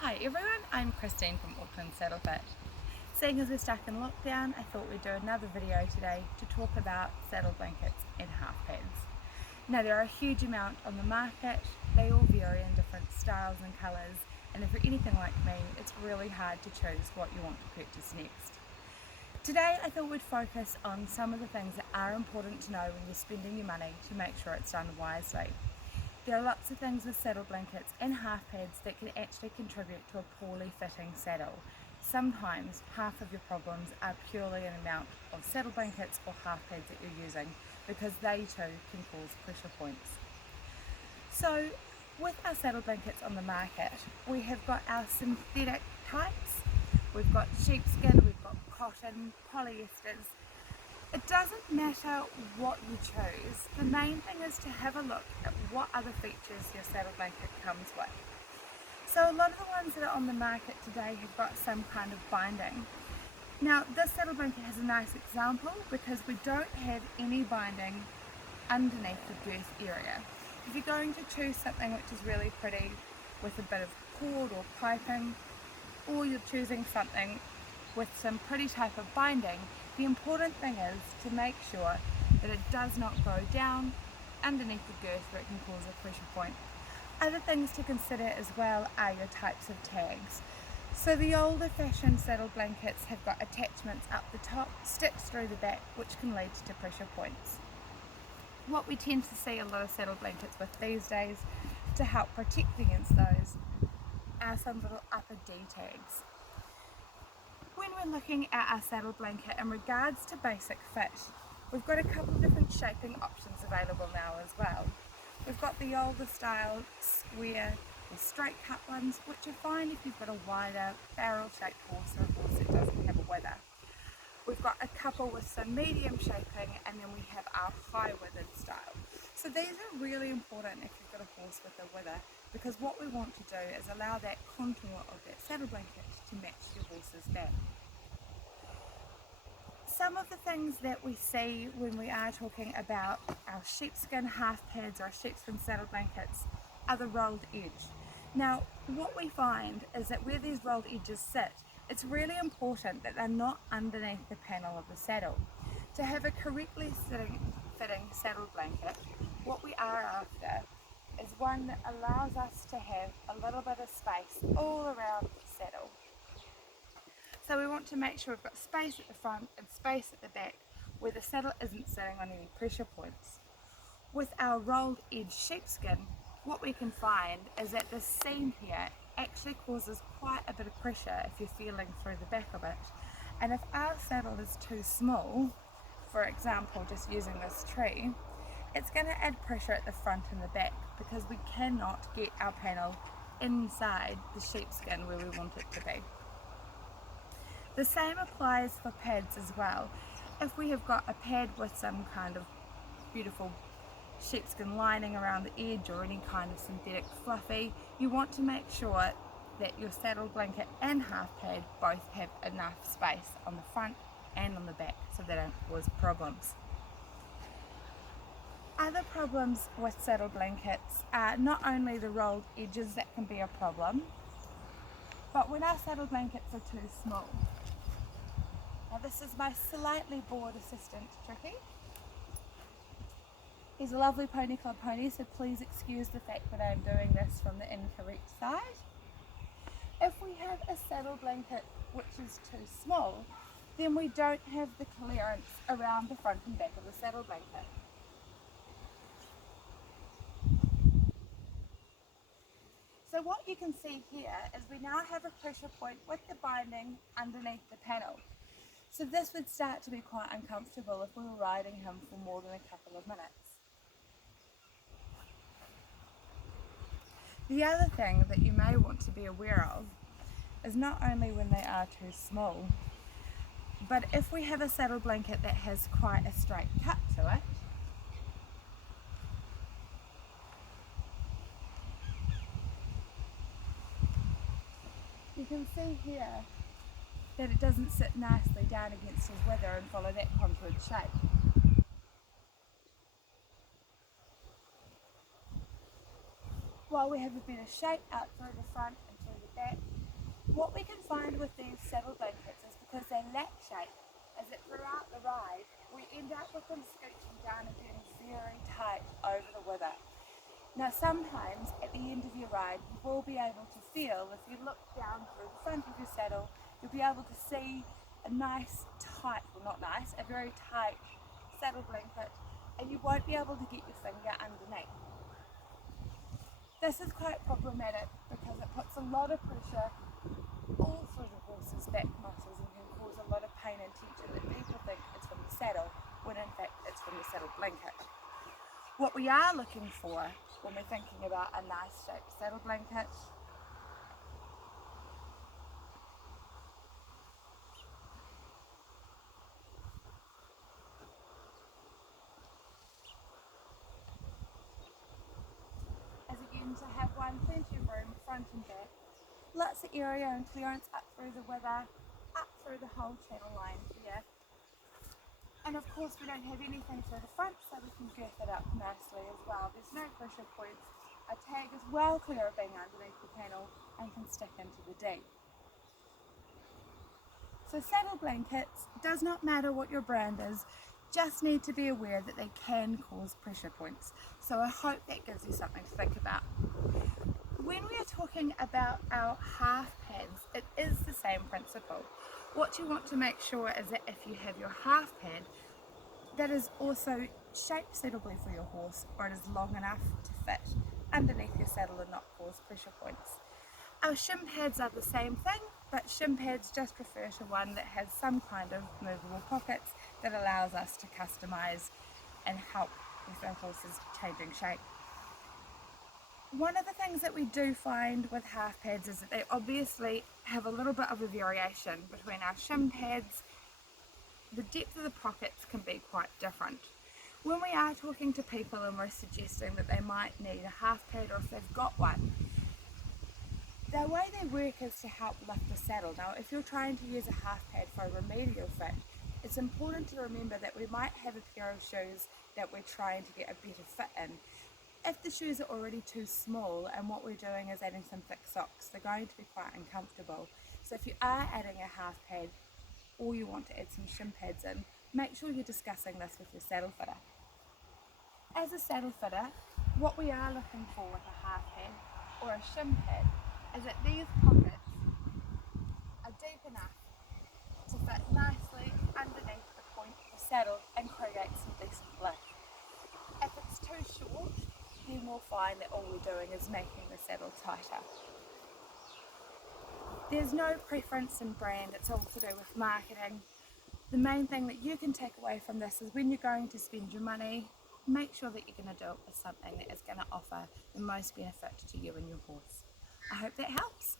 Hi everyone, I'm Christine from Auckland Saddle Fit. Seeing as we're stuck in lockdown, I thought we'd do another video today to talk about saddle blankets and half pads. Now there are a huge amount on the market, they all vary in different styles and colours, and if you're anything like me, it's really hard to choose what you want to purchase next. Today I thought we'd focus on some of the things that are important to know when you're spending your money to make sure it's done wisely. There are lots of things with saddle blankets and half pads that can actually contribute to a poorly fitting saddle. Sometimes half of your problems are purely an amount of saddle blankets or half pads that you're using, because they too can cause pressure points. So with our saddle blankets on the market, we have got our synthetic types, we've got sheepskin, we've got cotton, polyesters. It doesn't matter what you choose, the main thing is to have a look at what other features your saddle blanket comes with. So a lot of the ones that are on the market today have got some kind of binding. Now this saddle blanket has a nice example because we don't have any binding underneath the girth area. If you're going to choose something which is really pretty with a bit of cord or piping, or you're choosing something with some pretty type of binding, the important thing is to make sure that it does not go down underneath the girth where it can cause a pressure point. Other things to consider as well are your types of tags. So the older fashioned saddle blankets have got attachments up the top, sticks through the back, which can lead to pressure points. What we tend to see a lot of saddle blankets with these days to help protect against those are some little upper D tags. When we're looking at our saddle blanket in regards to basic fit, we've got a couple of different shaping options available now as well. We've got the older style square or straight cut ones, which are fine if you've got a wider barrel shaped horse or a horse that doesn't have a wither. We've got a couple with some medium shaping, and then we have our high withered style. So these are really important if you've got a horse with a wither, because what we want to do is allow that contour of that saddle blanket to match your horse's back. Some of the things that we see when we are talking about our sheepskin half pads or our sheepskin saddle blankets are the rolled edge. Now what we find is that where these rolled edges sit, it's really important that they're not underneath the panel of the saddle. To have a correctly fitting saddle blanket, what we are after is one that allows us to have a little bit of space all around the saddle. So we want to make sure we've got space at the front and space at the back where the saddle isn't sitting on any pressure points. With our rolled edge sheepskin, what we can find is that the seam here actually causes quite a bit of pressure if you're feeling through the back of it. And if our saddle is too small, for example just using this tree, it's going to add pressure at the front and the back because we cannot get our panel inside the sheepskin where we want it to be. The same applies for pads as well. If we have got a pad with some kind of beautiful sheepskin lining around the edge or any kind of synthetic fluffy, you want to make sure that your saddle blanket and half pad both have enough space on the front and on the back so they don't cause problems. Other problems with saddle blankets are not only the rolled edges that can be a problem, but when our saddle blankets are too small. Now this is my slightly bored assistant, Tricky. He's a lovely pony club pony, so please excuse the fact that I'm doing this from the incorrect side. If we have a saddle blanket which is too small, then we don't have the clearance around the front and back of the saddle blanket. So what you can see here is we now have a pressure point with the binding underneath the panel. So this would start to be quite uncomfortable if we were riding him for more than a couple of minutes. The other thing that you may want to be aware of is not only when they are too small, but if we have a saddle blanket that has quite a straight cut to it, you can see here that it doesn't sit nicely down against his wither and follow that contoured shape. While we have a better shape out through the front and through the back, saddle blankets is because they lack shape, is that throughout the ride we end up with them scooching down and getting very tight over the wither. Now sometimes at the end of your ride you will be able to feel, if you look down through the front of your saddle, you'll be able to see a nice tight, well not nice, a very tight saddle blanket, and you won't be able to get your finger underneath. This is quite problematic because it puts a lot of pressure all through the horse's back muscles and can cause a lot of pain and tension that people think it's from the saddle when in fact it's from the saddle blanket. What we are looking for when we're thinking about a nice shaped saddle blanket is again to have one plenty of room front and back, lots of area and clearance up through the wither, up through the whole channel line here. And of course we don't have anything through the front, so we can girth it up nicely as well. There's no pressure points. Our tag is well clear of being underneath the panel and can stick into the D. So saddle blankets, does not matter what your brand is, just need to be aware that they can cause pressure points. So I hope that gives you something to think about. When we are talking about our half pads, it is the same principle. What you want to make sure is that if you have your half pad, that is also shaped suitably for your horse, or it is long enough to fit underneath your saddle and not cause pressure points. Our shim pads are the same thing, but shim pads just refer to one that has some kind of movable pockets that allows us to customise and help with our horses changing shape. One of the things that we do find with half pads is that they obviously have a little bit of a variation between our shim pads. The depth of the pockets can be quite different. When we are talking to people and we're suggesting that they might need a half pad, or if they've got one, the way they work is to help lift the saddle. Now if you're trying to use a half pad for a remedial fit, it's important to remember that we might have a pair of shoes that we're trying to get a better fit in. If the shoes are already too small and what we're doing is adding some thick socks, they're going to be quite uncomfortable. So if you are adding a half pad or you want to add some shim pads in, make sure you're discussing this with your saddle fitter. As a saddle fitter, what we are looking for with a half pad or a shim pad is that these pockets are deep enough to fit nicely underneath the point of the saddle and create some decent lift. If it's too short, then we'll find that all we're doing is making the saddle tighter. There's no preference in brand, it's all to do with marketing. The main thing that you can take away from this is when you're going to spend your money, make sure that you're going to do it with something that is going to offer the most benefit to you and your horse. I hope that helps.